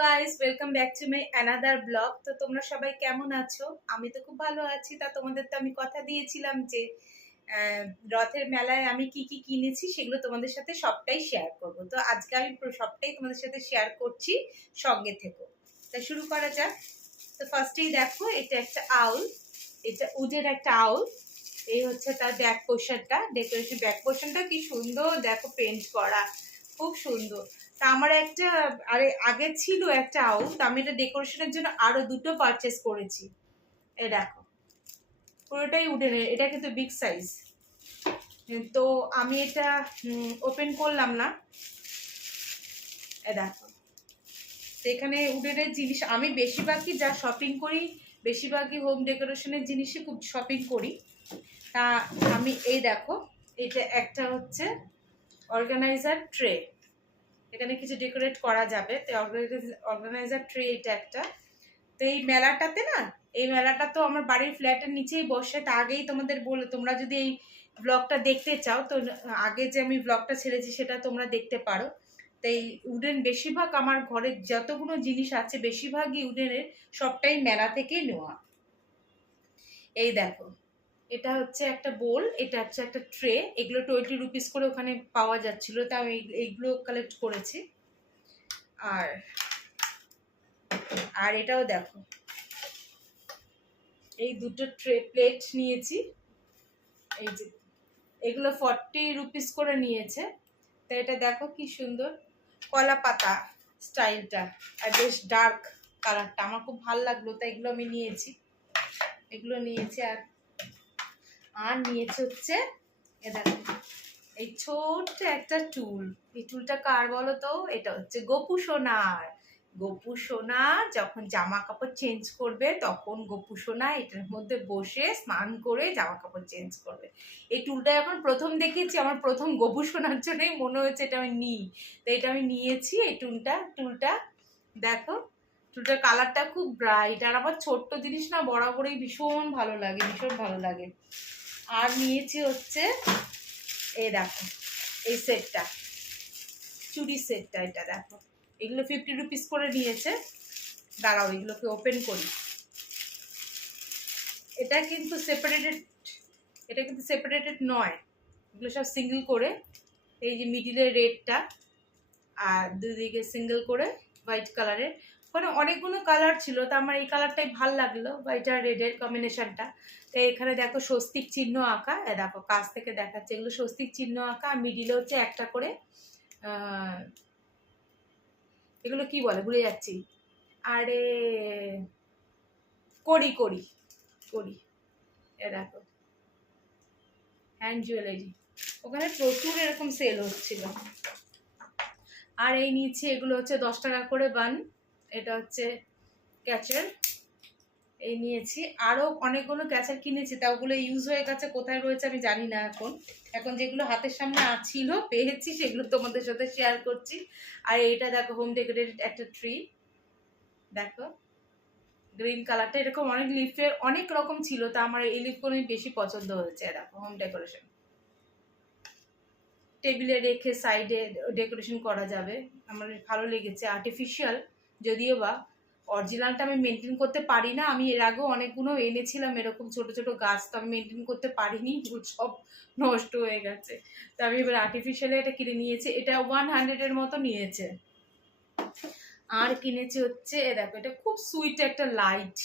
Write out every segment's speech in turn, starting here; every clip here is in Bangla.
Guys welcome back to my another blog তো তোমরা সবাই কেমন আছো? আমি তো খুব ভালো আছি। তা তোমাদের তো আমি কথা দিয়েছিলাম যে রথের মেলায় আমি কি কি কিনেছি সেগুলো তোমাদের সাথে সবটাই শেয়ার করব। তো আজকে আমি সবটাই তোমাদের সাথে শেয়ার করছি সঙ্গে থেকো। তা শুরু করা যাক। তো ফার্স্টেই দেখো, এটা একটা আউল। এটা উডের একটা আউল। এই হচ্ছে তার ব্যাক পোর্শনটা ডেকোরেশন ব্যাক পোর্শনটা কি সুন্দর। দেখো পেন্ট করা। খুব সুন্দর। তা আমার একটা, আরে আগে ছিল একটা আউল তা আমি এটা ডেকোরেশনের জন্য আরও দুটো পারচেস করেছি। এ দেখো, পুরোটাই উডেনের এটা কিন্তু বিগ সাইজ তো আমি এটা ওপেন করলাম না। এ দেখো, তো এখানে উডেনের জিনিস, আমি বেশিরভাগই যা শপিং করি, বেশিরভাগই হোম ডেকোরেশনের জিনিসই খুব শপিং করি। তা আমি, এই দেখো, এটা একটা হচ্ছে অর্গানাইজার ট্রে এখানে কিছু ডেকোরেট করা যাবে। তো অর্গানাইজার ট্রে এটা একটা। তো এই মেলাটাতে না, এই মেলাটা তো আমার বাড়ির ফ্ল্যাটের নিচেই বসে। তা আগেই তোমাদের বলে, তোমরা যদি এই ব্লগটা দেখতে চাও, তো আগে যে আমি ব্লগটা ছেড়েছি সেটা তোমরা দেখতে পারো। তো এই উডেন বেশিরভাগ আমার ঘরের যতগুলো জিনিস আছে, বেশিরভাগই উডেনের সবটাই মেলা থেকেই নেওয়া। এই দেখো। এটা হচ্ছে একটা বোল এটা হচ্ছে একটা ট্রে এগুলো টোয়েন্টি রুপিস করে ওখানে পাওয়া যাচ্ছিল, তা আমি এই- এইগুলো কালেক্ট করেছি। আর আর এটাও দেখো। এই দুটো ট্রে প্লেট নিয়েছি। এই যে, এগুলো ফর্টি রুপিস করে নিয়েছে। তা এটা দেখো কি সুন্দর, কলা পাতা স্টাইলটা আর বেশ ডার্ক কালারটা আমার খুব ভালো লাগল তাই এগুলো আমি নিয়েছি। এগুলো নিয়েছি আর আর নিয়েছে হচ্ছে, এ এই ছোট্ট একটা টুল। এই টুলটা কার বলো তো? এটা হচ্ছে গপু সোনার। গপু সোনা যখন জামা কাপড় চেঞ্জ করবে, তখন গপু সোনা এটার মধ্যে বসে স্নান করে জামা কাপড় চেঞ্জ করবে। এই টুলটা যখন প্রথম দেখেছি, আমার প্রথম গপু সোনার জন্যই মনে হয়েছে এটা আমি নিই। তো এটা আমি নিয়েছি, এই টুলটা টুলটা দেখো, টুলটার কালারটা খুব ব্রাইট আর আমার ছোট্ট জিনিস না বরাবরই ভীষণ ভালো লাগে, ভীষণ ভালো লাগে। আর নিয়েছি হচ্ছে এই দেখো, এই সেটটা। চুড়ি সেটটা এটা দেখো। এগুলো ফিফটি রুপিস করে নিয়েছে। দাঁড়াও, এগুলোকে ওপেন করি। এটা কিন্তু সেপারেটেড এটা কিন্তু সেপারেটেড নয়। এগুলো সব সিঙ্গেল করে, এই যে মিডিলের রেডটা আর দুদিকে সিঙ্গেল করে হোয়াইট কালারের ওখানে অনেকগুলো কালার ছিল, তা আমার এই কালারটাই ভালো লাগল, বা এটা রেডের কম্বিনেশনটা তো এখানে দেখো স্বস্তিক চিহ্ন আঁকা দেখো কাছ থেকে দেখাচ্ছে, এগুলো স্বস্তিক চিহ্ন আঁকা, আর মিডিলে হচ্ছে একটা করে এগুলো কি বলে? ভুলে যাচ্ছি। আরে করি করি করি এ দেখো। হ্যান্ড জুয়েলারি ওখানে প্রচুর এরকম সেল হচ্ছিল। আর এই নিচে এগুলো হচ্ছে দশ টাকা করে বান এটা হচ্ছে ক্যাচের এই নিয়েছি। আরও অনেকগুলো ক্যাচার কিনেছি, তা ওগুলো ইউজ হয়ে গেছে, কোথায় রয়েছে আমি জানি না এখন। এখন যেগুলো হাতের সামনে ছিল পেয়েছি, সেগুলো তোমাদের সাথে শেয়ার করছি। আর এইটা দেখো হোম ডেকোরেটেড একটা ট্রি দেখো গ্রিন কালারটা এরকম অনেক লিফের অনেক রকম ছিল, তা আমার এই লিফগুলোই বেশি পছন্দ হয়েছে। দেখো হোম ডেকোরেশন টেবিলে রেখে সাইডে ডেকোরেশন করা যাবে। আমার ভালো লেগেছে। আর্টিফিশিয়াল যদিও বা অরিজিনালটা আমি মেনটেন করতে পারি না, আমি এর আগেও অনেকগুলো এনেছিলাম এরকম ছোট ছোট গাছ, তো আমি মেনটেন করতে পারিনি সব নষ্ট হয়ে গেছে। তো আমি এবার আর্টিফিশিয়ালে এটা কিনে নিয়েছি, এটা ওয়ান হান্ড্রেডের মতো নিয়েছে। আর কিনেছি হচ্ছে, এ দেখো, এটা খুব সুইট একটা লাইট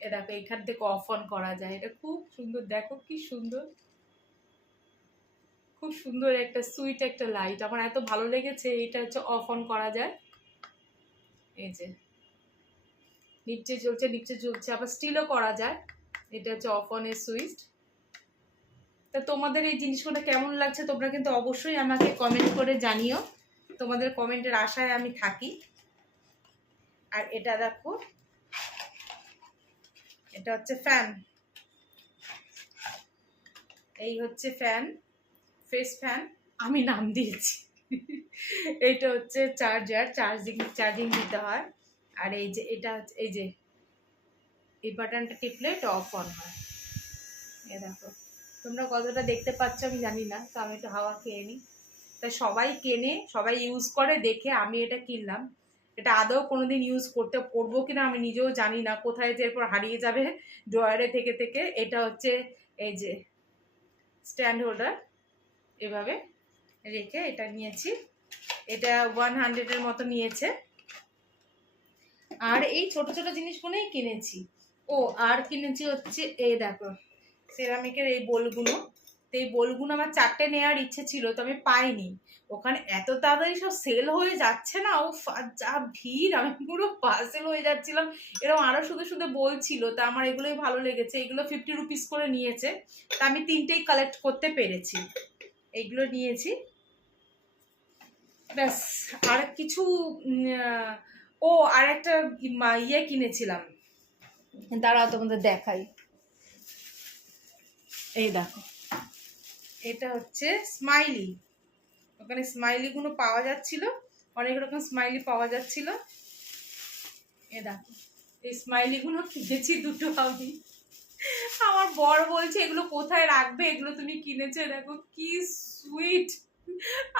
এ দেখো, এখান থেকে অফ অন করা যায়। এটা খুব সুন্দর, দেখো কি সুন্দর। খুব সুন্দর একটা সুইট একটা লাইট আমার এত ভালো লেগেছে, এটা হচ্ছে অফ অন করা যায়। এই যে নিচে জ্বলছে নিচে জ্বলছে আবার স্টিলও করা যায়। এটা হচ্ছে অফ অন এর সুইচ তা তোমাদের এই জিনিসগুলো কেমন লাগছে তোমরা কিন্তু অবশ্যই আমাকে কমেন্ট করে জানিও। তোমাদের কমেন্টের আশায় আমি থাকি। আর এটা দেখো, এটা হচ্ছে ফ্যান এই হচ্ছে ফ্যান ফেস ফ্যান আমি নাম দিয়েছি। এইটা হচ্ছে চার্জার, চার্জিং চার্জিং দিতে হয়। আর এই যে, এটা এই যে, এই বাটনটা টিপলে এটা অফ অন হয়। এ দেখো, তোমরা কতটা দেখতে পাচ্ছ আমি জানি না, তো আমি একটু হাওয়া খেয়ে নিই। তা সবাই কেনে, সবাই ইউজ করে, দেখে আমি এটা কিনলাম। এটা আদৌ কোনো দিন ইউজ করতে করব কিনা আমি নিজেও জানি না, কোথায় যে এরপর হারিয়ে যাবে ড্রয়ারে থেকে থেকে। এটা হচ্ছে, এই যে স্ট্যান্ড হোল্ডার এভাবে রেখে এটা নিয়েছি। এটা ওয়ান হান্ড্রেডের মতো নিয়েছে। আর এই ছোট ছোট জিনিসগুলোই কিনেছি। ও, আর কিনেছি হচ্ছে এই দেখো সেরামিকের এই বোলগুলো। তো এই বোলগুলো আমার চারটে নেওয়ার ইচ্ছে ছিল, তো আমি পাইনি। ওখানে এত তাড়াতাড়ি সব সেল হয়ে যাচ্ছে না? ও যা ভিড়, আমি পুরো পার্সেল হয়ে যাচ্ছিলাম। এরকম আরও শুধু শুধু বলছিল তা আমার এগুলোই ভালো লেগেছে। এগুলো ফিফটি রুপিস করে নিয়েছে। তা আমি তিনটেই কালেক্ট করতে পেরেছি। এইগুলো নিয়েছি। ব্যাস, আর কিছু ও আর একটা ইয়ে কিনেছিলাম। দাঁড়াও, তোমাদের দেখাই। এই দেখো। এটা হচ্ছে স্মাইলি। ওখানে স্মাইলিগুলো পাওয়া যাচ্ছিল। অনেক রকম স্মাইলি পাওয়া যাচ্ছিল। এ দেখো, এই স্মাইলিগুলো কিনেছি দুটো আমি। আমার বর বলছে, এগুলো কোথায় রাখবে? এগুলো তুমি কিনেছো? দেখো, কি সুইট!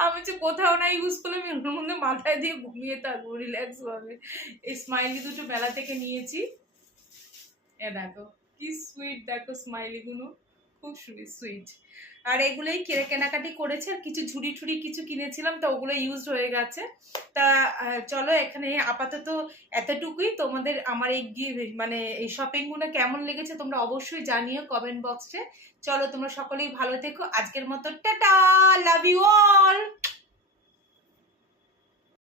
আমি যে কোথাও না ইউজ করলে আমি ওর মধ্যে মাথায় দিয়ে ঘুমিয়ে থাকব রিল্যাক্স ভাবে। এই স্মাইলি দুটো মেলা থেকে নিয়েছি। এ দেখো, কি সুইট দেখো স্মাইলিগুলো খুব সুইট আর এগুলোই কেনা কেনাকাটি করেছে, আর কিছু ঝুড়ি ঠুড়ি কিছু কিনেছিলাম, তো ওগুলো ইউজ হয়ে গেছে। তা চলো এখানে আপাতত এতটুকুই। তোমাদের আমার এই মানে এই শপিংগুলো কেমন লেগেছে তোমরা অবশ্যই জানিও কমেন্ট বক্সে চলো তোমরা সকলেই ভালো থেকো। আজকের মতো টাটা! Love you all